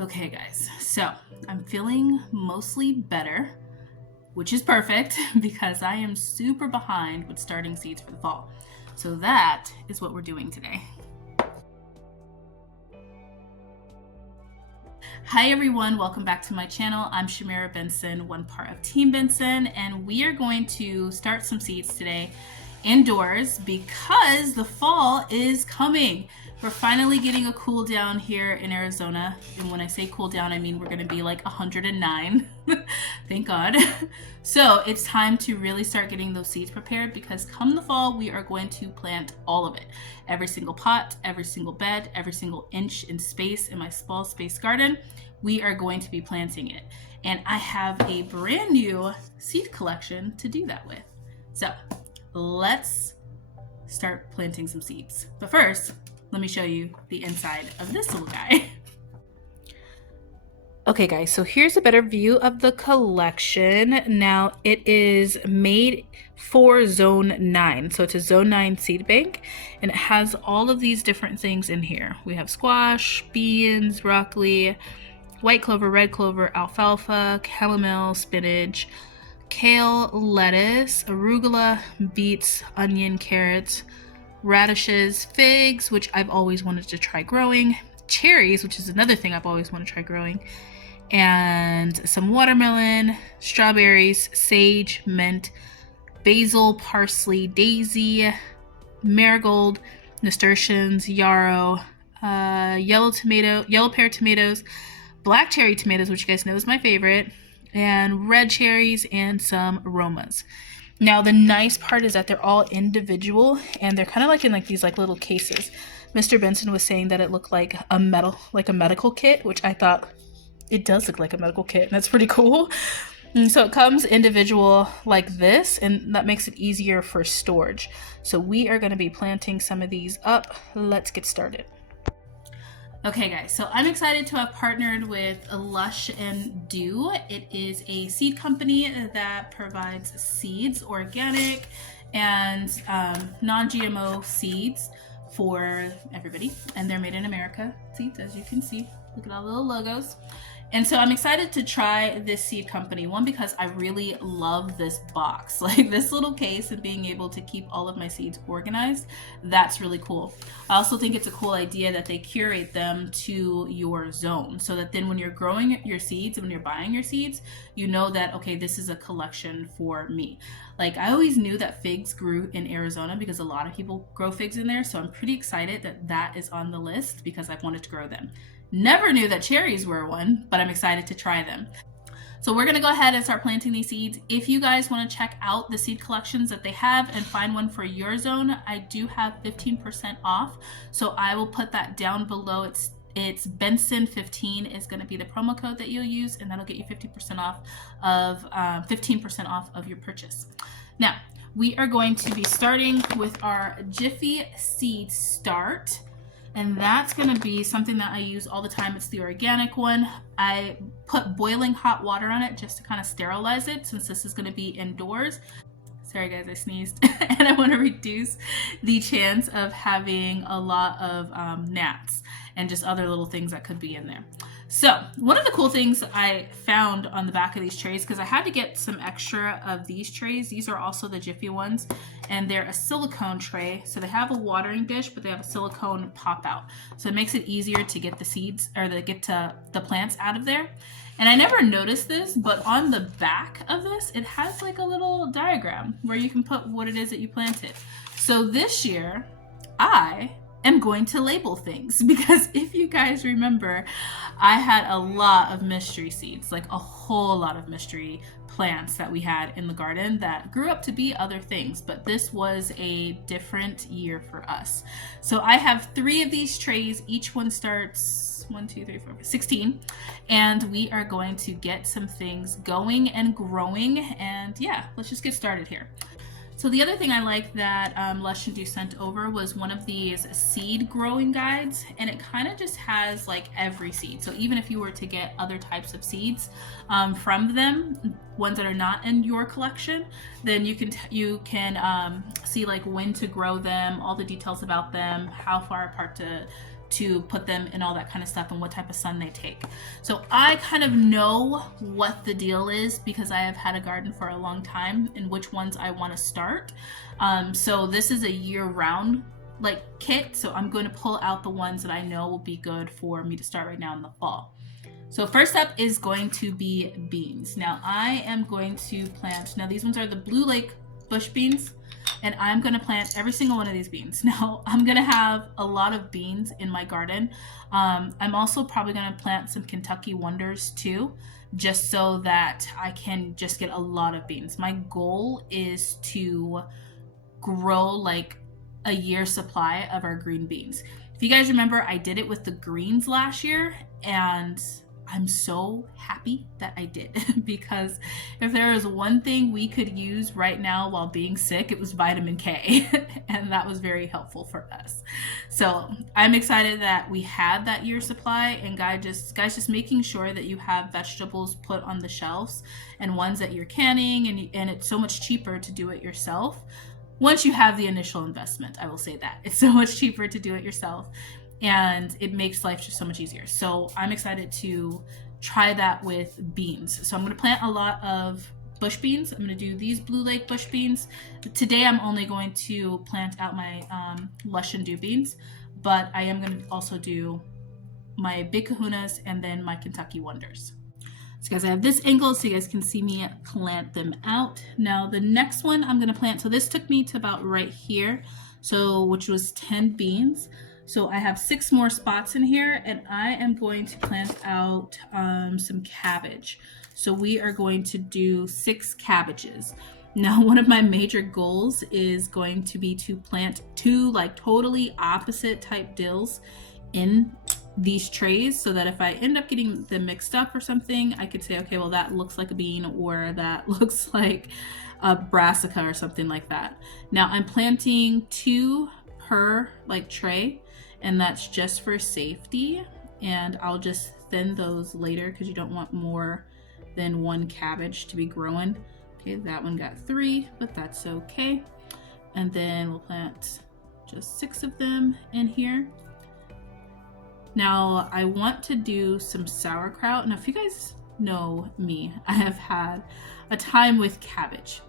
Okay guys, so I'm feeling mostly better, which is perfect because I am super behind with starting seeds for the fall. So that is what we're doing today. Hi everyone, welcome back to my channel. I'm Shamira Benson, one part of Team Benson, and we are going to start some seeds today indoors because the fall is coming. We're finally getting a cool down here in Arizona, and when I say cool down, I mean we're gonna be like 109. Thank God. So it's time to really start getting those seeds prepared because come the fall, we are going to plant all of it. Every single pot, every single bed, every single inch in space in my small space garden, we are going to be planting it. And I have a brand new seed collection to do that with. So let's start planting some seeds. But first, let me show you the inside of this little guy. Okay guys, so here's a better view of the collection. Now it is made for Zone 9. So it's a Zone 9 seed bank and it has all of these different things in here. We have squash, beans, broccoli, white clover, red clover, alfalfa, chamomile, spinach, kale, lettuce, arugula, beets, onion, carrots, radishes, figs, which I've always wanted to try growing, cherries, which is another thing I've always wanted to try growing, and some watermelon, strawberries, sage, mint, basil, parsley, daisy, marigold, nasturtiums, yarrow, yellow pear tomatoes, black cherry tomatoes, which you guys know is my favorite, and red cherries, and some aromas. Now the nice part is that they're all individual and they're kind of like in like these like little cases. Mr. Benson was saying that it looked like a medical kit, which I thought it does look like a medical kit, and that's pretty cool. And so it comes individual like this, and that makes it easier for storage. So we are going to be planting some of these up. Let's get started. Okay guys, so I'm excited to have partnered with Lush and Dew. It is a seed company that provides seeds, organic and non-GMO seeds for everybody. And they're made in America seeds, as you can see. Look at all the little logos. And so I'm excited to try this seed company. One, because I really love this box, like this little case, and being able to keep all of my seeds organized. That's really cool. I also think it's a cool idea that they curate them to your zone so that then when you're growing your seeds and when you're buying your seeds, you know that, okay, this is a collection for me. Like I always knew that figs grew in Arizona because a lot of people grow figs in there. So I'm pretty excited that that is on the list because I've wanted to grow them. Never knew that cherries were one, but I'm excited to try them. So we're gonna go ahead and start planting these seeds. If you guys wanna check out the seed collections that they have and find one for your zone, I do have 15% off. So I will put that down below. It's Benson15 is gonna be the promo code that you'll use, and that'll get you 15% off of your purchase. Now, we are going to be starting with our Jiffy Seed Start. And that's gonna be something that I use all the time. It's the organic one. I put boiling hot water on it just to kind of sterilize it since this is gonna be indoors. Sorry guys, I sneezed. And I wanna reduce the chance of having a lot of gnats and just other little things that could be in there. So one of the cool things I found on the back of these trays, because I had to get some extra of these trays. These are also the Jiffy ones, and they're a silicone tray. So they have a watering dish, but they have a silicone pop out. So it makes it easier to get the seeds or to get to the plants out of there. And I never noticed this, but on the back of this, it has like a little diagram where you can put what it is that you planted. So this year, I am going to label things because if you guys remember, I had a lot of mystery seeds, like a whole lot of mystery plants that we had in the garden that grew up to be other things, but this was a different year for us. So I have 3 of these trays. Each one starts 1, 2, 3, 4, 5, 16, and we are going to get some things going and growing, and yeah, let's just get started here. So the other thing I like that Lush and Dew sent over was one of these seed growing guides, and it kind of just has like every seed. So even if you were to get other types of seeds from them, ones that are not in your collection, then you can see like when to grow them, all the details about them, how far apart to to put them in all that kind of stuff and what type of sun they take. So I kind of know what the deal is because I have had a garden for a long time and which ones I want to start. So this is a year-round like kit, so I'm going to pull out the ones that I know will be good for me to start right now in the fall. So first up is going to be beans. Now I am going to plant, now these ones are the Blue Lake bush beans, and I'm gonna plant every single one of these beans. Now I'm gonna have a lot of beans in my garden. I'm also probably gonna plant some Kentucky Wonders too, just so that I can just get a lot of beans. My goal is to grow like a year's supply of our green beans. If you guys remember, I did it with the greens last year, and I'm so happy that I did because if there is one thing we could use right now while being sick, it was vitamin K, and that was very helpful for us. So I'm excited that we had that year supply, and guys, just making sure that you have vegetables put on the shelves and ones that you're canning, and it's so much cheaper to do it yourself. Once you have the initial investment, I will say that it's so much cheaper to do it yourself, and it makes life just so much easier. So I'm excited to try that with beans. So I'm going to plant a lot of bush beans. I'm going to do these Blue Lake bush beans. Today I'm only going to plant out my Lush and Dew beans, but I am going to also do my Big Kahunas and then my Kentucky Wonders. So guys, I have this angle so you guys can see me plant them out. Now the next one I'm going to plant, so this took me to about right here, so which was 10 beans. So I have 6 more spots in here, and I am going to plant out some cabbage. So we are going to do 6 cabbages. Now, one of my major goals is going to be to plant 2 like totally opposite type dills in these trays, so that if I end up getting them mixed up or something, I could say, okay, well that looks like a bean, or that looks like a brassica or something like that. Now I'm planting 2 per like tray, and that's just for safety, and I'll just thin those later because you don't want more than 1 cabbage to be growing. Okay, that one got 3, but that's okay. And then we'll plant just 6 of them in here. Now I want to do some sauerkraut. Now if you guys know me, I have had a time with cabbage,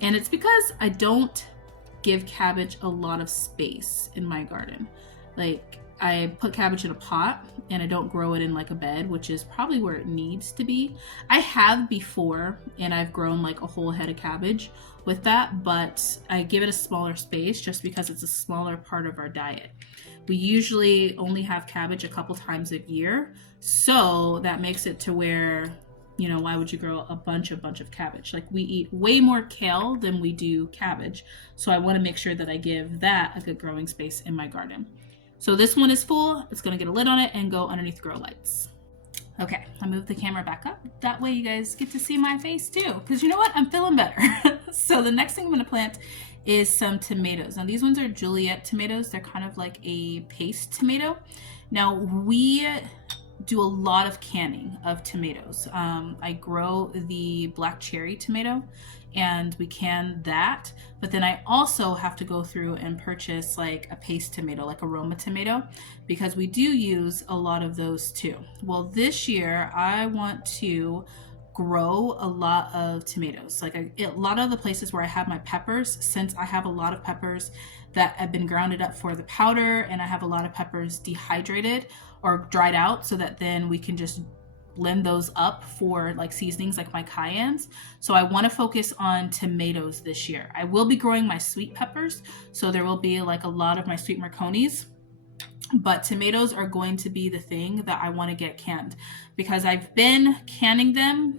and it's because I don't give cabbage a lot of space in my garden. Like, I put cabbage in a pot and I don't grow it in like a bed, which is probably where it needs to be. I have before, and I've grown like a whole head of cabbage with that, but I give it a smaller space just because it's a smaller part of our diet. We usually only have cabbage a couple times a year, so that makes it to where, you know, why would you grow a bunch of cabbage? Like, we eat way more kale than we do cabbage, so I want to make sure that I give that a good growing space in my garden. So this one is full. It's going to get a lid on it and go underneath grow lights. Okay, I moved the camera back up. That way you guys get to see my face too, because you know what? I'm feeling better. So the next thing I'm going to plant is some tomatoes. Now these ones are Juliet tomatoes. They're kind of like a paste tomato. Now we do a lot of canning of tomatoes. I grow the black cherry tomato and we can that, but then I also have to go through and purchase like a paste tomato, like a Roma tomato, because we do use a lot of those too. Well, this year I want to grow a lot of tomatoes. Like a lot of the places where I have my peppers, since I have a lot of peppers that have been grounded up for the powder, and I have a lot of peppers dehydrated or dried out, so that then we can just blend those up for like seasonings like my cayennes. So I want to focus on tomatoes this year. I will be growing my sweet peppers, so there will be like a lot of my sweet merconis, but tomatoes are going to be the thing that I want to get canned, because I've been canning them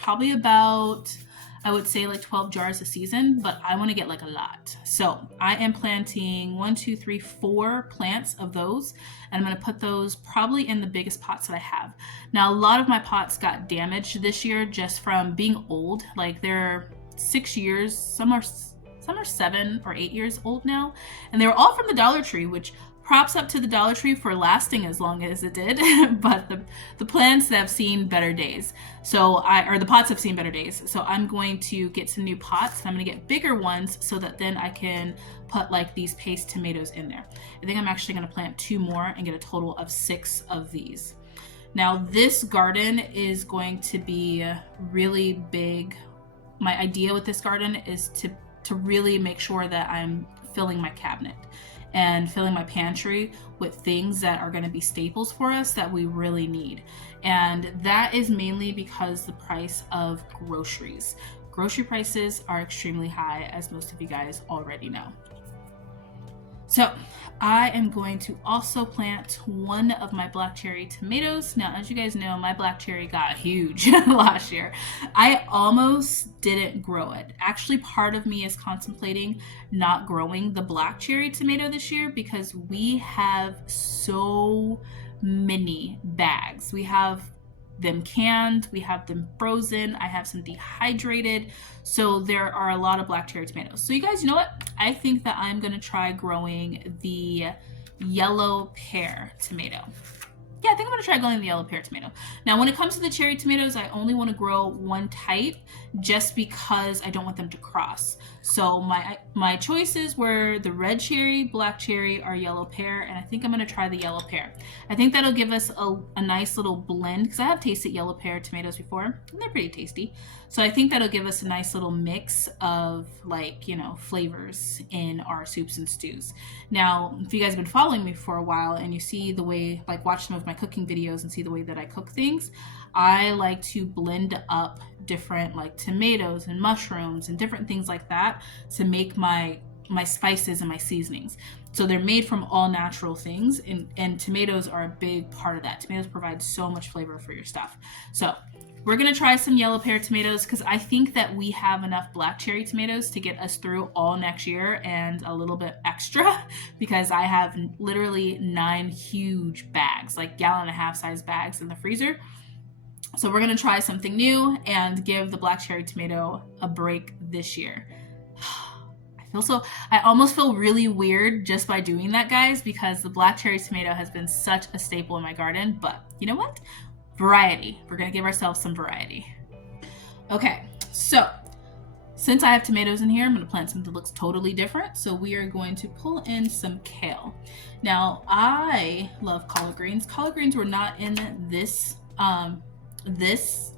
probably about, I would say like 12 jars a season, but I want to get like a lot. So I am planting 1, 2, 3, 4 plants of those, and I'm going to put those probably in the biggest pots that I have. Now, a lot of my pots got damaged this year just from being old. Like, they're 6 years, some are 7 or 8 years old now, and they were all from the Dollar Tree, which props up to the Dollar Tree for lasting as long as it did, but the plants have seen better days. So or the pots have seen better days. So I'm going to get some new pots. I'm going to get bigger ones so that then I can put like these paste tomatoes in there. I think I'm actually going to plant 2 more and get a total of 6 of these. Now this garden is going to be really big. My idea with this garden is to really make sure that I'm filling my cabinet and filling my pantry with things that are going to be staples for us that we really need. And that is mainly because the price of groceries. Grocery prices are extremely high, as most of you guys already know. So I am going to also plant 1 of my black cherry tomatoes. Now, as you guys know, my black cherry got huge last year. I almost didn't grow it. Actually, part of me is contemplating not growing the black cherry tomato this year because we have so many bags. We have them canned, we have them frozen, I have some dehydrated, so there are a lot of black cherry tomatoes. So you guys, you know what? I think that I'm gonna try growing the yellow pear tomato. Yeah, I think I'm gonna try growing the yellow pear tomato. Now, when it comes to the cherry tomatoes, I only wanna grow 1 type just because I don't want them to cross. So my choices were the red cherry, black cherry, or yellow pear, and I think I'm gonna try the yellow pear. I think that'll give us a nice little blend, because I have tasted yellow pear tomatoes before, and they're pretty tasty. So I think that'll give us a nice little mix of, like, you know, flavors in our soups and stews. Now, if you guys have been following me for a while and you see the way, like, watch some of my cooking videos and see the way that I cook things, I like to blend up different like tomatoes and mushrooms and different things like that to make my spices and my seasonings. So they're made from all natural things, and tomatoes are a big part of that. Tomatoes provide so much flavor for your stuff. So we're gonna try some yellow pear tomatoes because I think that we have enough black cherry tomatoes to get us through all next year and a little bit extra, because I have literally 9 huge bags, like 1.5 size bags in the freezer. So we're gonna try something new and give the black cherry tomato a break this year. I almost feel really weird just by doing that, guys, because the black cherry tomato has been such a staple in my garden, but you know what? Variety. We're gonna give ourselves some variety. Okay, so since I have tomatoes in here, I'm gonna plant something that looks totally different. So we are going to pull in some kale. Now, I love collard greens. Collard greens were not in this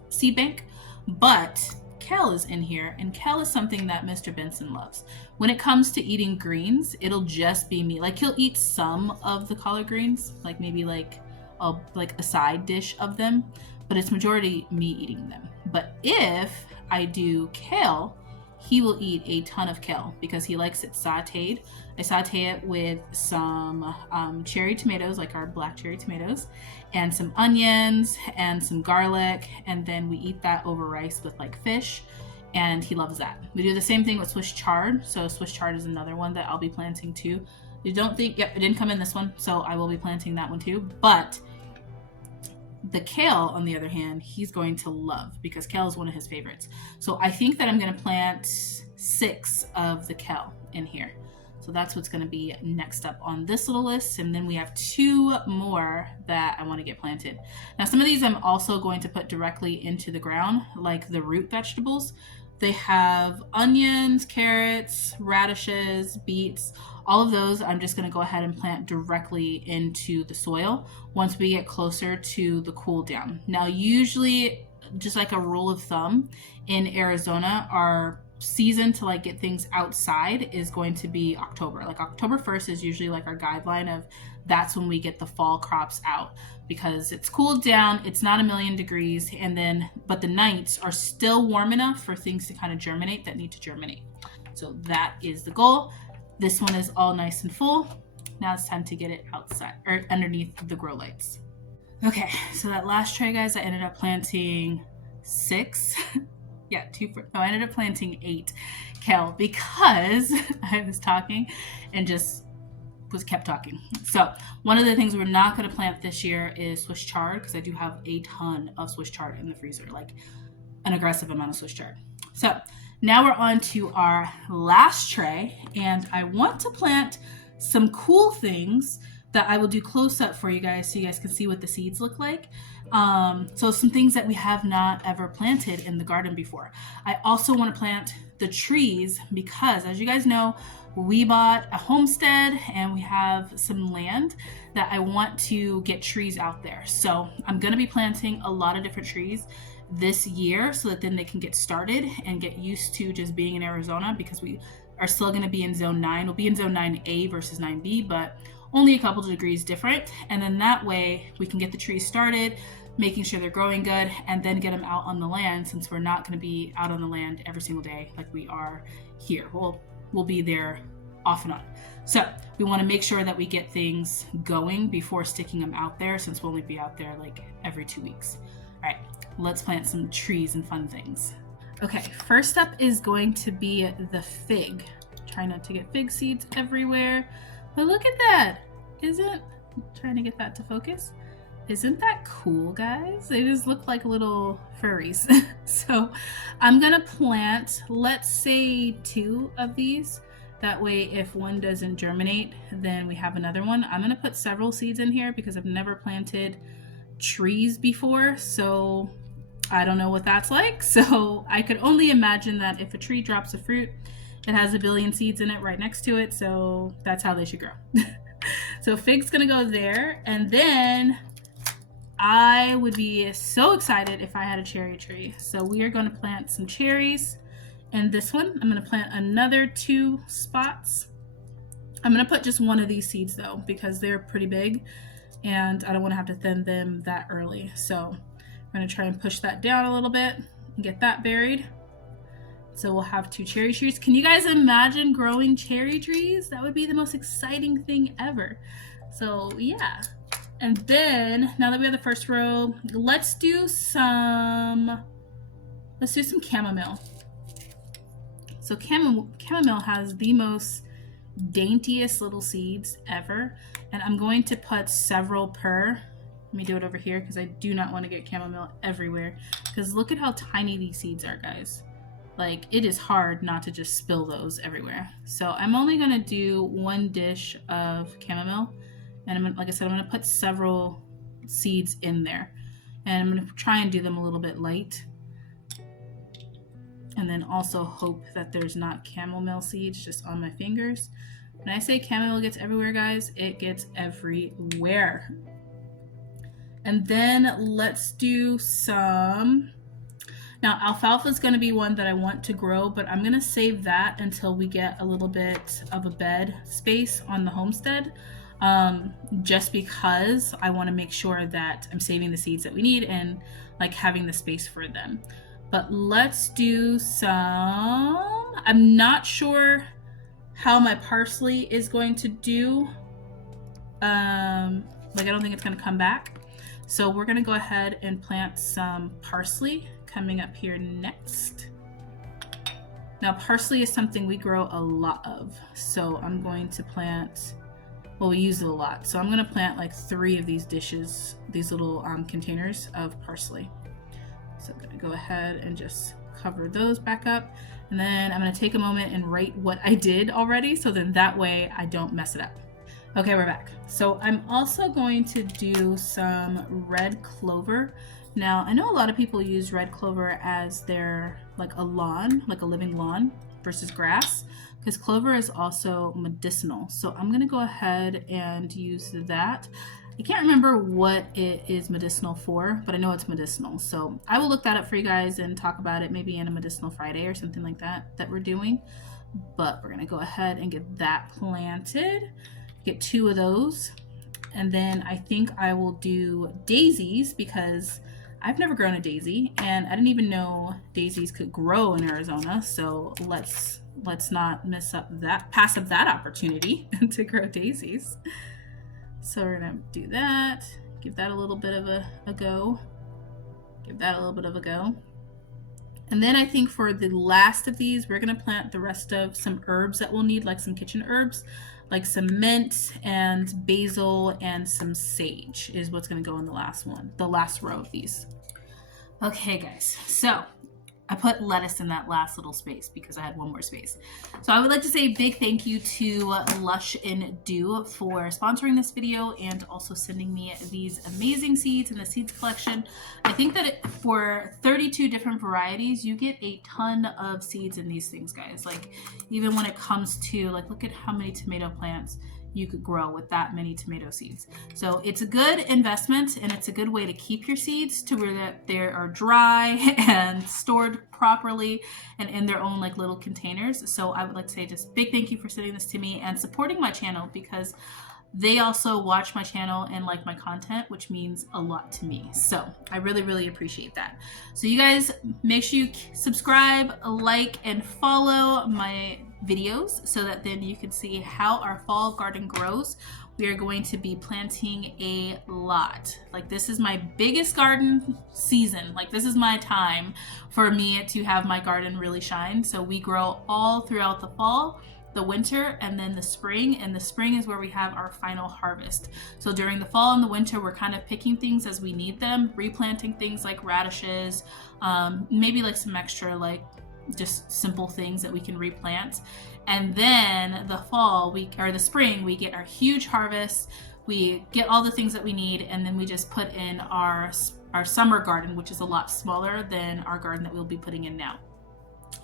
seed bank, but kale is in here, and kale is something that Mr. Benson loves. When it comes to eating greens, it'll just be me. Like, he'll eat some of the collard greens, like maybe like a side dish of them, but it's majority me eating them. But if I do kale, he will eat a ton of kale because he likes it sauteed. I saute it with some cherry tomatoes, like our black cherry tomatoes, and some onions and some garlic, and then we eat that over rice with like fish, and he loves that. We do the same thing with Swiss chard. So Swiss chard is another one that I'll be planting too. You don't think, yep, it didn't come in this one, so I will be planting that one too. But the kale, on the other hand, he's going to love because kale is one of his favorites. So I think that I'm going to plant 6 of the kale in here. So that's what's going to be next up on this little list. And then we have 2 more that I want to get planted. Now, some of these I'm also going to put directly into the ground, like the root vegetables. They have onions, carrots, radishes, beets. All of those I'm just going to go ahead and plant directly into the soil once we get closer to the cool down. Now, usually, just like a rule of thumb, in Arizona, our season to like get things outside is going to be October. Like October 1st is usually like our guideline of that's when we get the fall crops out, because it's cooled down, it's not 1,000,000 degrees, and then but the nights are still warm enough for things to kind of germinate that need to germinate. So that is the goal. This one is all nice and full. Now it's time to get it outside or underneath the grow lights. Okay, so that last tray, guys, I ended up planting 6. Yeah, I ended up planting 8 kale because I was talking and just kept talking. So one of the things we're not going to plant this year is Swiss chard, because I do have a ton of Swiss chard in the freezer, like an aggressive amount of Swiss chard. So now we're on to our last tray, and I want to plant some cool things that I will do close up for you guys so you guys can see what the seeds look like. So some things that we have not ever planted in the garden before. I also want to plant the trees because, as you guys know, we bought a homestead and we have some land that I want to get trees out there. So I'm going to be planting a lot of different trees this year so that then they can get started and get used to just being in Arizona, because we are still going to be in zone 9. We'll be in zone 9A versus 9B, but only a couple of degrees different. And then that way we can get the trees started, making sure they're growing good, and then get them out on the land, since we're not going to be out on the land every single day like we are here. We'll be there off and on. So we want to make sure that we get things going before sticking them out there, since we'll only be out there like every 2 weeks. All right, let's plant some trees and fun things. Okay, first up is going to be the fig. Try not to get fig seeds everywhere. But look at that. Trying to get that to focus. Isn't that cool, guys? They just look like little furries. So I'm gonna plant, let's say 2 of these. That way, if one doesn't germinate, then we have another one. I'm gonna put several seeds in here because I've never planted trees before, so I don't know what that's like. So I could only imagine that if a tree drops a fruit, it has a billion seeds in it right next to it, so that's how they should grow. So fig's gonna go there, and then I would be so excited if I had a cherry tree. So we are gonna plant some cherries. And this one, I'm gonna plant another 2 spots. I'm gonna put just one of these seeds though, because they're pretty big and I don't wanna have to thin them that early. So I'm gonna try and push that down a little bit and get that buried. So we'll have 2 cherry trees. Can you guys imagine growing cherry trees? That would be the most exciting thing ever. So yeah. And then, now that we have the first row, let's do some chamomile. So chamomile has the most daintiest little seeds ever. And I'm going to put several per. Let me do it over here because I do not want to get chamomile everywhere. Because look at how tiny these seeds are, guys. Like, it is hard not to just spill those everywhere. So I'm only going to do 1 dish of chamomile. And like I said, I'm going to put several seeds in there. And I'm going to try and do them a little bit light. And then also hope that there's not chamomile seeds just on my fingers. When I say chamomile gets everywhere, guys, it gets everywhere. And then let's do some... Now, alfalfa is going to be one that I want to grow, but I'm going to save that until we get a little bit of a bed space on the homestead. Just because I want to make sure that I'm saving the seeds that we need and like having the space for them. But let's do some, I'm not sure how my parsley is going to do. Like I don't think it's going to come back. So we're going to go ahead and plant some parsley coming up here next. Now parsley is something we grow a lot of. So I'm going to plant, well, we use it a lot. So I'm going to plant like 3 of these dishes, these little containers of parsley. So I'm going to go ahead and just cover those back up. And then I'm going to take a moment and write what I did already, so then that way I don't mess it up. Okay, we're back. So I'm also going to do some red clover. Now, I know a lot of people use red clover as their, like a lawn, like a living lawn versus grass, because clover is also medicinal. So I'm going to go ahead and use that. I can't remember what it is medicinal for, but I know it's medicinal. So I will look that up for you guys and talk about it maybe in a medicinal Friday or something like that we're doing. But we're going to go ahead and get that planted. Get 2 of those. And then I think I will do daisies because I've never grown a daisy and I didn't even know daisies could grow in Arizona. So let's not pass up that opportunity to grow daisies. So we're gonna do that, give that a little bit of a go, give that a little bit of a go. And then I think for the last of these, we're gonna plant the rest of some herbs that we'll need, like some kitchen herbs, like some mint and basil and some sage is what's gonna go in the last one, the last row of these. Okay guys, so I put lettuce in that last little space because I had one more space. So I would like to say a big thank you to Lush and Dew for sponsoring this video and also sending me these amazing seeds in the seeds collection. I think that for 32 different varieties, you get a ton of seeds in these things, guys. Like, even when it comes to, like, look at how many tomato plants you could grow with that many tomato seeds. So it's a good investment, and it's a good way to keep your seeds to where that they are dry and stored properly and in their own like little containers. So I would like to say just big thank you for sending this to me and supporting my channel, because they also watch my channel and like my content, which means a lot to me. So I really, really appreciate that. So you guys, make sure you subscribe, like, and follow my videos so that then you can see how our fall garden grows. We are going to be planting a lot. Like, this is my biggest garden season. Like, this is my time for me to have my garden really shine. So we grow all throughout the fall, the winter, and then the spring. And the spring is where we have our final harvest. So during the fall and the winter, we're kind of picking things as we need them, replanting things like radishes, maybe like some extra like just simple things that we can replant. And then the fall, or the spring, we get our huge harvest, we get all the things that we need, and then we just put in our summer garden, which is a lot smaller than our garden that we'll be putting in now.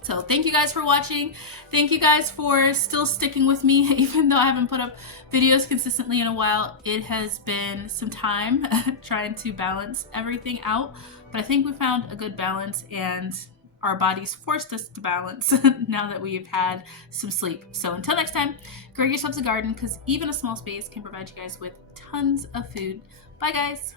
So thank you guys for watching. Thank you guys for still sticking with me, even though I haven't put up videos consistently in a while. It has been some time trying to balance everything out, but I think we found a good balance, and our bodies forced us to balance now that we've had some sleep. So until next time, grow yourselves a garden, because even a small space can provide you guys with tons of food. Bye guys.